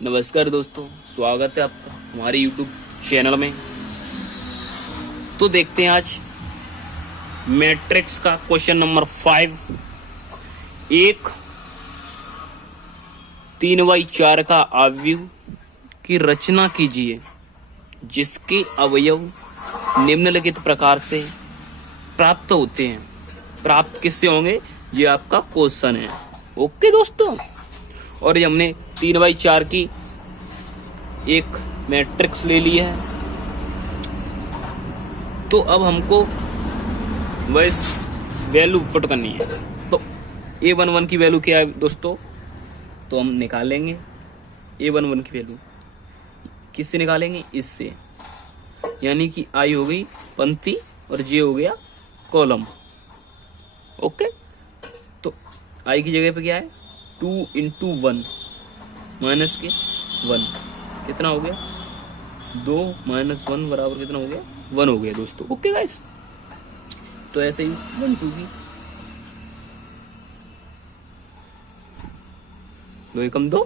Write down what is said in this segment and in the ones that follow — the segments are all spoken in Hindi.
नमस्कार दोस्तों, स्वागत है आपका हमारे YouTube चैनल में। तो देखते हैं आज मैट्रिक्स का क्वेश्चन नंबर 5। एक 3/4 का अवयव की रचना कीजिए जिसके अवयव निम्नलिखित प्रकार से प्राप्त होते हैं। प्राप्त किससे होंगे, ये आपका क्वेश्चन है। ओके दोस्तों, और ये हमने 3/4 की एक मैट्रिक्स ले ली है। तो अब हमको वैस वैल्यू पुट करनी है। तो a11 की वैल्यू क्या है दोस्तों, तो हम निकालेंगे a11 की वैल्यू। किससे निकालेंगे, इससे, यानी कि i हो गई पंक्ति और j हो गया कॉलम। ओके, तो i की जगह पे क्या है, 2 × 1 माइनस के 1 कितना हो गया, 2 - 1 बराबर कितना हो गया, 1 हो गया दोस्तों। ओके गाइस, तो ऐसे ही 1 2 की 2 एकम 2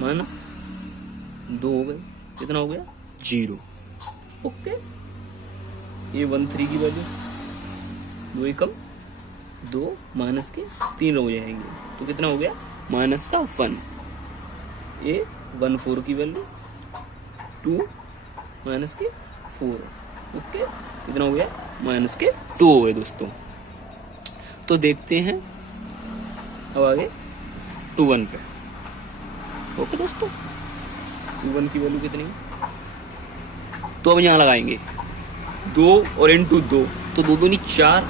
माइनस 2 हो गए, कितना हो गया, 0। ओके, ये 13 की वैल्यू 2 एकम 2 माइनस के 3 हो जाएंगे, तो कितना हो गया, माइनस का 1। ये 14 की वैल्यू 2 माइनस के 4। ओके, कितना हो गया, माइनस के 2 हो गए दोस्तों। तो देखते हैं अब आगे 21 पे। ओके दोस्तों, 21 की वैल्यू कितनी, तो अब यहाँ लगाएंगे 2 और इंटू 2, तो 2 दूनी 4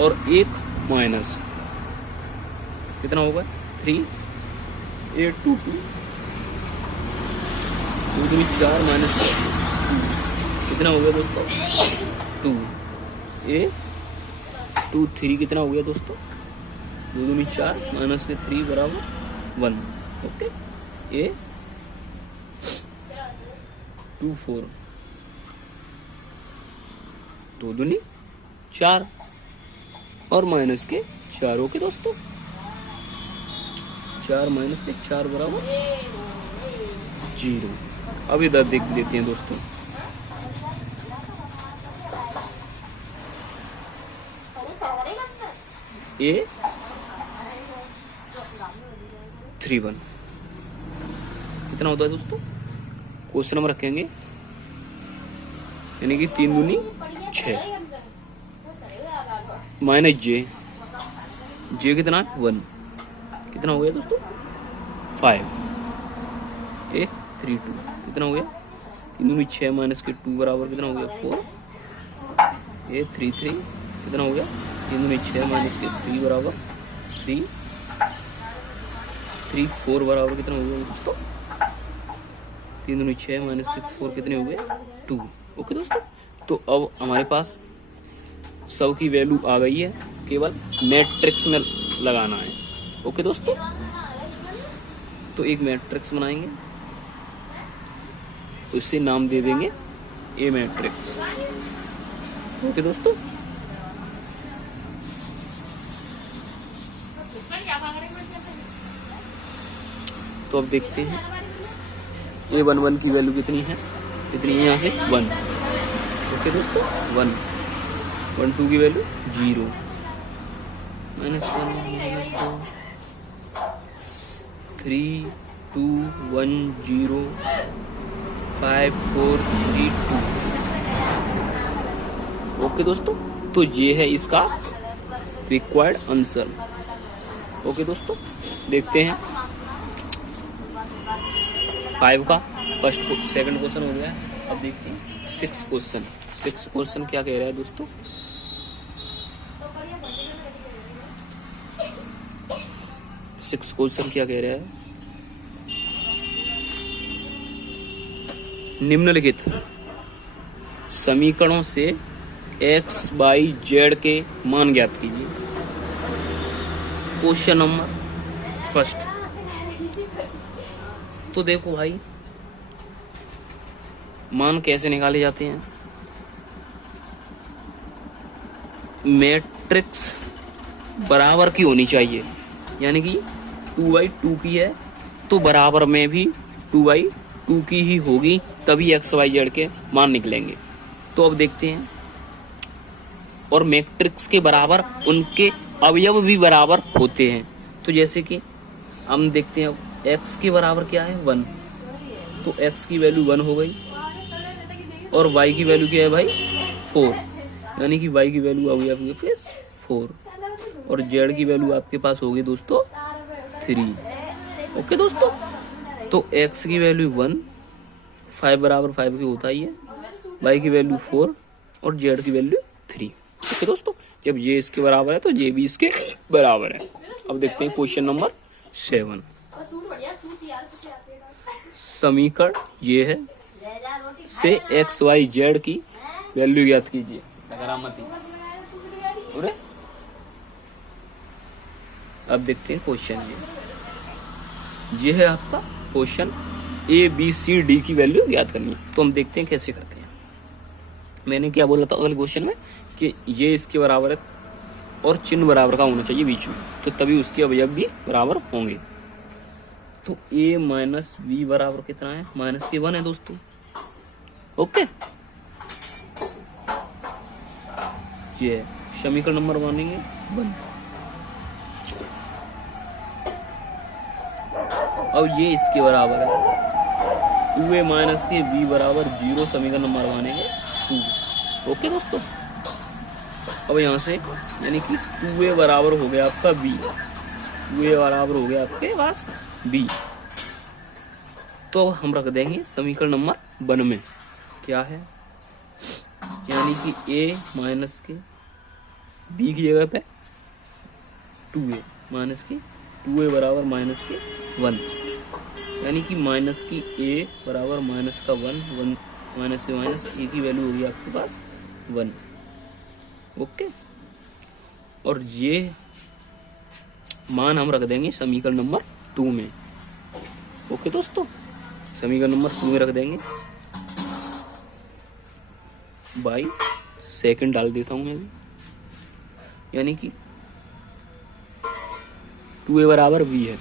और 1 माइनस कितना होगा, 3 8 2 2 2 दूनी 4 माइनस 2 कितना हो गया दोस्तों, 2 2 3 कितना हो गया दोस्तों, 2 दूनी 4 माइनस के 3 बराबर 1। ओके, ए 2 4 2 दूनी 4 और माइनस के 4। ओके दोस्तों, 4 माइनस के 4 बराबर 0। अब इधर देख लेते हैं दोस्तों, A 31 कितना होता है दोस्तों, क्वेश्चन नंबर रखेंगे, यानी कि 3 दूनी 6 माइनस जे कितना है 1, कितना हो गया दोस्तों, 5 ए 3 2 कितना हो गया, 3 दूनी 6 माइनस के 2 बराबर कितना हो गया, 4 ए 3 3 कितना हो गया, 3 दूनी 6 माइनस के 3 बराबर 3 3 4 बराबर कितना हो गया दोस्तों, 3 दूनी 6 माइनस के 4 कितने हो गए, 2। ओके दोस्तों, तो अब हमारे पास सब की वैल्यू आ गई है, केवल मैट्रिक्स में लगाना है। ओके दोस्तों, तो एक मैट्रिक्स बनाएंगे, उससे नाम दे देंगे ए मैट्रिक्स। ओके दोस्तों, तो अब देखते हैं a11 की वैल्यू कितनी है, यहाँ से 1। ओके दोस्तों, 1 1 2 की वैल्यू 0 -1 -2 3 2 1 0 5 4 3 2। ओके दोस्तों, तो ये है इसका रिक्वायर्ड आंसर। ओके दोस्तों, देखते हैं 5 का सेकंड क्वेश्चन हो गया है। अब देखते हैं 6 क्वेश्चन क्या कह रहा है दोस्तों। 6 क्वेश्चन क्या कह रहा है, निम्नलिखित समीकरणों से x y z के मान ज्ञात कीजिए। क्वेश्चन नंबर फर्स्ट, तो देखो भाई, मान कैसे निकाले जाते हैं। मैट्रिक्स बराबर की होनी चाहिए। यानी कि 2/2 की है, तो बराबर में भी 2/2 की ही होगी, तभी एक्स वाई जेड के मान निकलेंगे। तो अब देखते हैं, और मैट्रिक्स के बराबर उनके अवयव भी बराबर होते हैं। तो जैसे कि हम देखते हैं, एक्स के बराबर क्या है 1, तो एक्स की वैल्यू 1 हो गई, और वाई की वैल्यू क्या है भाई 4, यानी कि वाई की वैल्यू आ गई आपके पास 4, और जेड की वैल्यू आपके पास होगी दोस्तों 3। ओके दोस्तों, तो एक्स की वैल्यू 1, 5 बराबर 5 की होता ही है, वाई की वैल्यू 4 और जेड की वैल्यू 3। ओके दोस्तों, जब ये इसके बराबर है तो ये भी इसके बराबर है। अब देखते हैं क्वेश्चन नंबर 7। समीकरण ये है, से एक्स वाई जेड की वैल्यू ज्ञात कीजिए। अब देखते हैं क्वेश्चन ये है आपका question, A B C D की वैल्यू ज्ञात करनी है। तो हम देखते हैं कैसे करते हैं। मैंने क्या बोला था अगले क्वेश्चन में कि ये इसके बराबर है और चिन्ह बराबर का होना चाहिए बीच में, तो तभी उसके अवयव भी बराबर होंगे। तो a माइनस बी बराबर कितना है, -1 है दोस्तों। ओके, ये है समीकरण नंबर मानेंगे 1। अब ये इसके बराबर है 2a माइनस के b बराबर 0, समीकरण नंबर मानेंगे 2। ओके दोस्तों, अब यहाँ से यानी कि 2a बराबर हो गया आपका b, 2a बराबर हो गया आपके पास b, तो हम रख देंगे समीकरण नंबर 1 में क्या है, यानी कि a माइनस के b की जगह पे 2a माइनस की 2a बराबर माइनस के 1, यानी कि माइनस की a बराबर माइनस का 1, 1 माइनस से माइनस a की वैल्यू होगी आपके पास 1। ओके, और ये मान हम रख देंगे समीकरण नंबर 2 में। ओके दोस्तों, समीकरण नंबर 2 में रख देंगे। बाई सेकंड डाल देता हूं मैं भी, यानी कि 2a बराबर b है,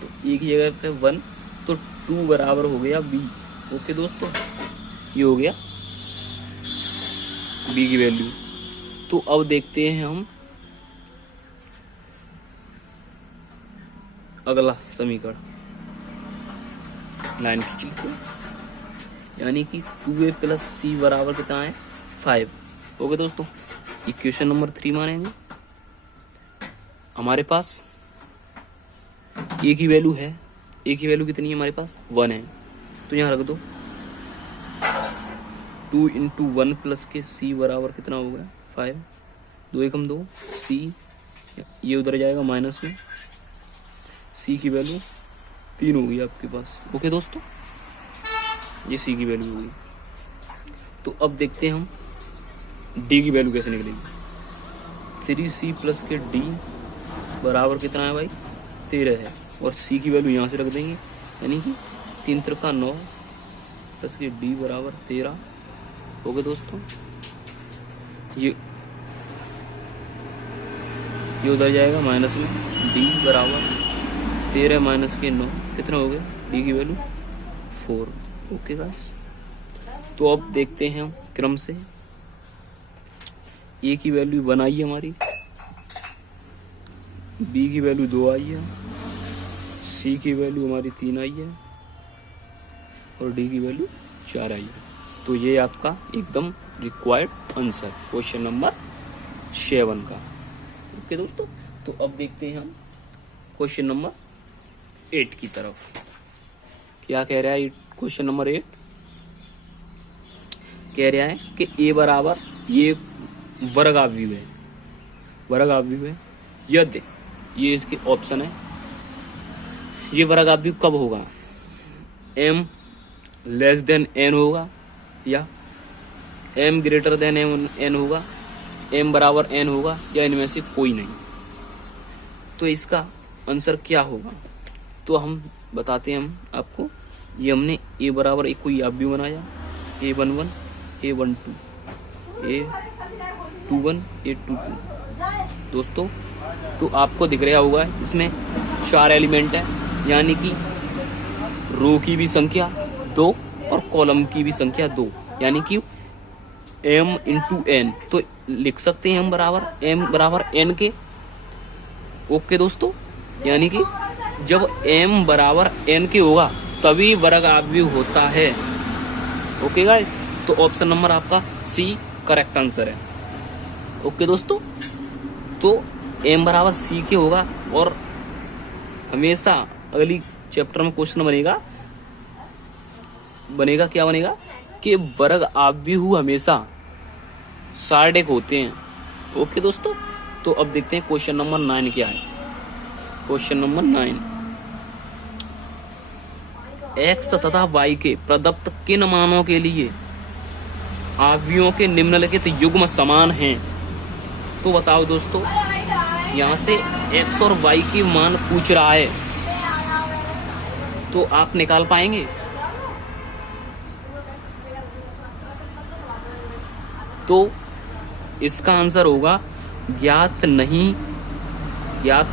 तो a की जगह पे 1, तो 2 बराबर हो गया b। ओके दोस्तों, ये हो गया b की वैल्यू। तो अब देखते हैं हम अगला समीकरण, लाइन खींच लीजिए, यानी कि 2a प्लस c बराबर कितना है 5। ओके दोस्तों, इक्वेशन नंबर 3 मानेंगे। हमारे पास a की वैल्यू है, a की वैल्यू कितनी है हमारे पास 1 है, तो यहाँ रख दो 2 × 1 प्लस के c बराबर कितना हो गया 5, 2 एकम 2 c, ये उधर जाएगा माइनस में, c की वैल्यू 3 होगी आपके पास। ओके दोस्तों, ये c की वैल्यू होगी। तो अब देखते हैं हम d की वैल्यू कैसे निकलेगी। 3c प्लस के d बराबर कितना है भाई 13 है, और c की वैल्यू यहाँ से रख देंगे, यानी कि 3 त्रिका 9 प्लस के d बराबर 13। ओके दोस्तों, ये उधर जाएगा माइनस में, d बराबर 13 माइनस के 9 कितना हो गया, d की वैल्यू 4। ओके गाइस, तो अब देखते हैं हम क्रम से। a की वैल्यू 1 आई है हमारी, b की वैल्यू 2 आई है, c की वैल्यू हमारी 3 आई है, और d की वैल्यू 4 आई है। तो ये आपका एकदम रिक्वायर्ड आंसर क्वेश्चन नंबर 7 का। ओके दोस्तों, तो अब देखते हैं हम क्वेश्चन नंबर 8 की तरफ। क्या कह रहा है क्वेश्चन नंबर 8? कह रहा है कि a बराबर ये वर्ग आव्यूह है, वर्ग आव्यूह है यदि, ये इसके ऑप्शन है, ये वर्ग आव्यूह कब होगा, m लेस देन n होगा, या m ग्रेटर देन n होगा, m बराबर n होगा, या इनमें से कोई नहीं। तो इसका आंसर क्या होगा, तो हम बताते हैं हम आपको। ये हमने a बराबर एक कोई आव्यूह बनाया, a11 a12 a21 a22। दोस्तों तो आपको दिख रहा होगा इसमें 4 एलिमेंट है, यानी कि रो की भी संख्या 2 और कॉलम की भी संख्या 2, यानी कि m इंटू n। तो लिख सकते हैं हम m बराबर n के। ओके दोस्तों, यानी कि जब m बराबर n के होगा तभी वर्ग आव्यूह होता है। ओके गाइस, तो ऑप्शन नंबर आपका सी करेक्ट आंसर है। ओके दोस्तों, तो m बराबर c के होगा और हमेशा अगली चैप्टर में क्वेश्चन बनेगा क्या बनेगा कि वर्ग आव्यूह हमेशा सार्डिक होते हैं। ओके दोस्तों, तो अब देखते हैं क्वेश्चन नंबर 9 क्या है। क्वेश्चन नंबर 9, x तथा y के प्रदत्त किन मानों के लिए आव्यूहों के निम्नलिखित युग्म समान हैं। तो बताओ दोस्तों, यहाँ से x और y की मान पूछ रहा है, तो आप निकाल पाएंगे? तो इसका आंसर होगा ज्ञात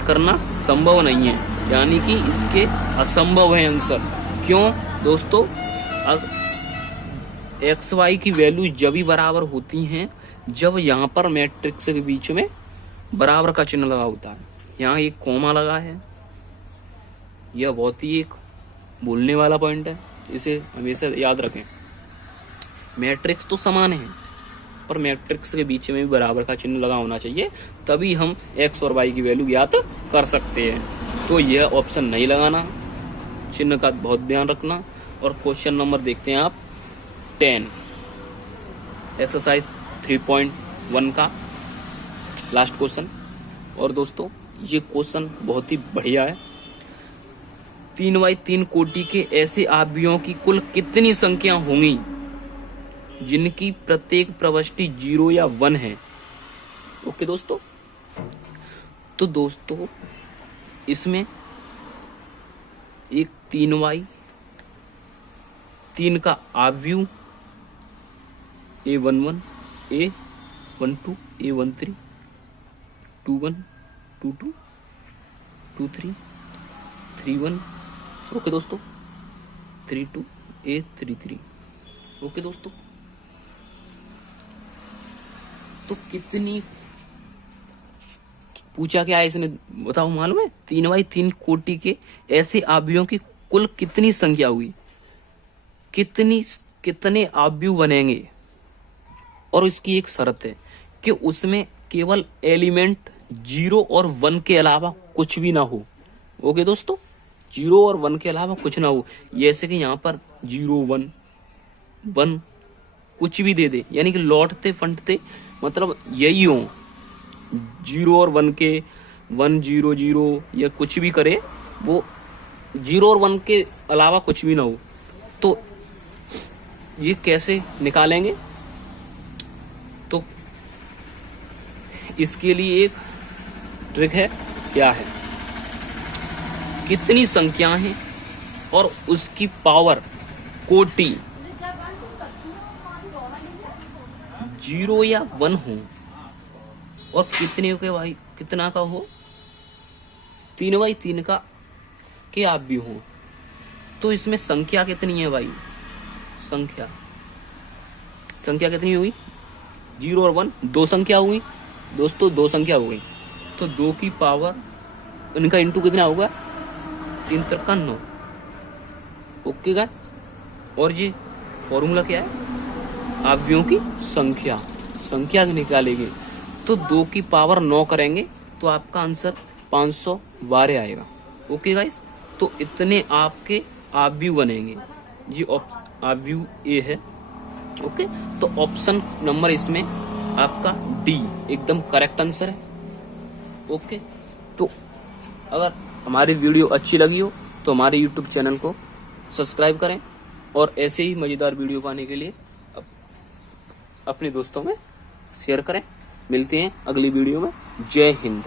करना संभव नहीं है, यानी कि इसके असंभव है आंसर। क्यों दोस्तों? अब एक्स वाई की वैल्यू जब ही बराबर होती हैं जब यहाँ पर मैट्रिक्स के बीच में बराबर का चिन्ह लगा होता है। यहाँ एक कॉमा लगा है, यह बहुत ही एक बोलने वाला पॉइंट है, इसे हमेशा याद रखें। मैट्रिक्स तो समान है पर मैट्रिक्स के बीच में भी बराबर का चिन्ह लगा होना चाहिए, तभी हम एक्स और वाई की वैल्यू ज्ञात कर सकते हैं। तो यह ऑप्शन नहीं लगाना, चिन्ह का बहुत ध्यान रखना। और क्वेश्चन नंबर देखते हैं आप 10, एक्सरसाइज 3.1 का लास्ट क्वेश्चन। और दोस्तों ये क्वेश्चन बहुत ही बढ़िया है। 3x3 कोटि के ऐसे आव्यूहों की कुल कितनी संख्या होंगी जिनकी प्रत्येक प्रविष्टि 0 या 1 है। ओके दोस्तों, तो दोस्तों इसमें एक 3x3 का आव्यूह A11, A12, A13, 21, 22, 23, 31, ओके दोस्तों, 32, A33। ओके दोस्तों, तो कितनी पूछा क्या है इसने, बताओ मालूम है? 3x3 कोटि के ऐसे आव्यूहों की कुल कितनी संख्या होगी, कितने आव्यूह बनेंगे। और इसकी एक शर्त है कि उसमें केवल एलिमेंट 0 और 1 के अलावा कुछ भी ना हो। ओके दोस्तों, 0 और 1 के अलावा कुछ ना हो, जैसे कि यहाँ पर 0, 1, 1 कुछ भी दे दे, यानी कि लौटते फंटते मतलब यही हो, 0 और 1 के 1, 0, 0 या कुछ भी करे, वो 0 और 1 के अलावा कुछ भी ना हो। तो ये कैसे निकालेंगे? तो इसके लिए एक ट्रिक है। क्या है? कितनी संख्या है और उसकी पावर कोटि 0 या 1 हो और कितने के भाई कितना का हो, 3x3 का के आप भी हो। तो इसमें संख्या कितनी है भाई? संख्या कितनी हुई? 0 और 1 दो संख्या हुई दोस्तों, 2 संख्या हो गई। तो 2 की पावर इनका इंटू कितना होगा? 3 3 9। ओके गाइस, और ये फॉर्मूला क्या है? आव्यूहों की संख्या निकालेंगे तो 2 की पावर 9 करेंगे तो आपका आंसर 512 आएगा। ओके गाइस, तो इतने आपके आव्यूह बनेंगे। ये आव्यूह ए है। ओके, तो ऑप्शन नंबर इसमें आपका डी एकदम करेक्ट आंसर है। ओके, तो अगर हमारी वीडियो अच्छी लगी हो तो हमारे YouTube चैनल को सब्सक्राइब करें और ऐसे ही मजेदार वीडियो पाने के लिए अपने दोस्तों में शेयर करें। मिलते हैं अगली वीडियो में। जय हिंद।